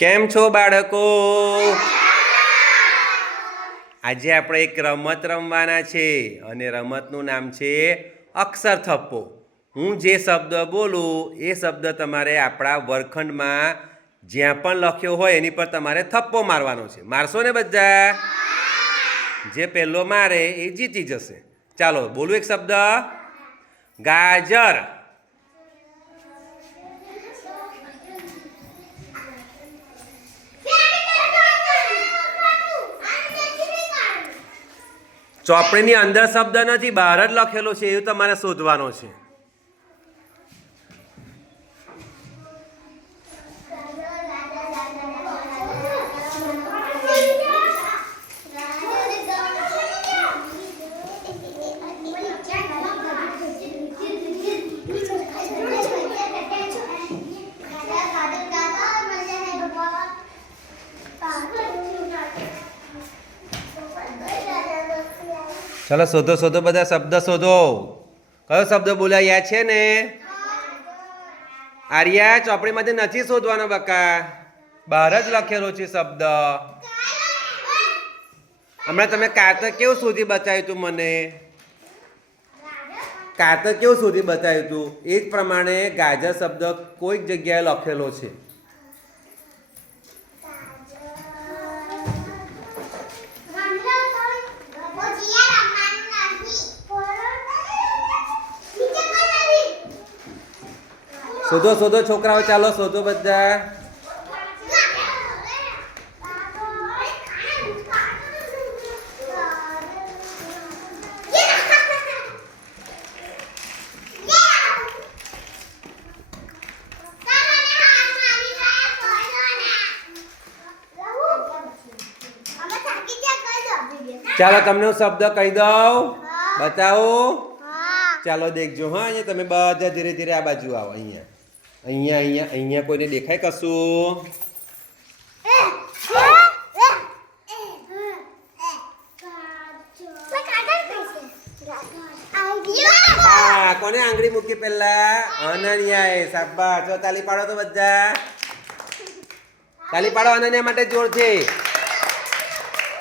કેમ છો બાળકો? આજે આપણે એક રમત રમવાના છે અને રમતનું નામ છે અક્ષર થપ્પો. હું જે શબ્દ બોલું એ શબ્દ તમારે આપણા વર્ગખંડમાં જ્યાં પણ લખ્યો હોય એની પર તમારે થપ્પો મારવાનો છે. મારશો ને બધા? જે પહેલો મારે એ જીતી જશે. ચાલો બોલું એક શબ્દ. ગાજર. ચોપડીની અંદર શબ્દ નથી, બહાર જ લખેલો છે, એવું તમારે શોધવાનો છે. ચલો શોધો શોધો, બધા શબ્દ શોધો. કયો શબ્દ બોલ્યા યાદ છે ને? આર્યા, ચોપડીમાંથી નથી શોધવાનો બકા, બહાર જ લખેલો છે શબ્દ. હમણાં તમે કાતર કેવું શોધી બતાવ્યું તું મને? કાતર કેવું શોધી બતાવ્યું તું? એ જ પ્રમાણે ગાજર શબ્દ કોઈક જગ્યાએ લખેલો છે. શોધો શોધો છોકરાઓ, ચાલો શોધો બધા. ચાલો તમને હું શબ્દ કહી દઉં, બતાવો. ચાલો દેખજો. હા, અહીંયા તમે બધા ધીરે ધીરે આ બાજુ આવો. અહીંયા અહીંયા અહીંયા અહીંયા કોઈને દેખાય કશું? હા, કોને આંગળી મૂકી પહેલા? અનન્યાએ. શાબાશ. જો તાલી પાડો તો બધા. તાલી પાડો અનન્યા માટે જોરથી.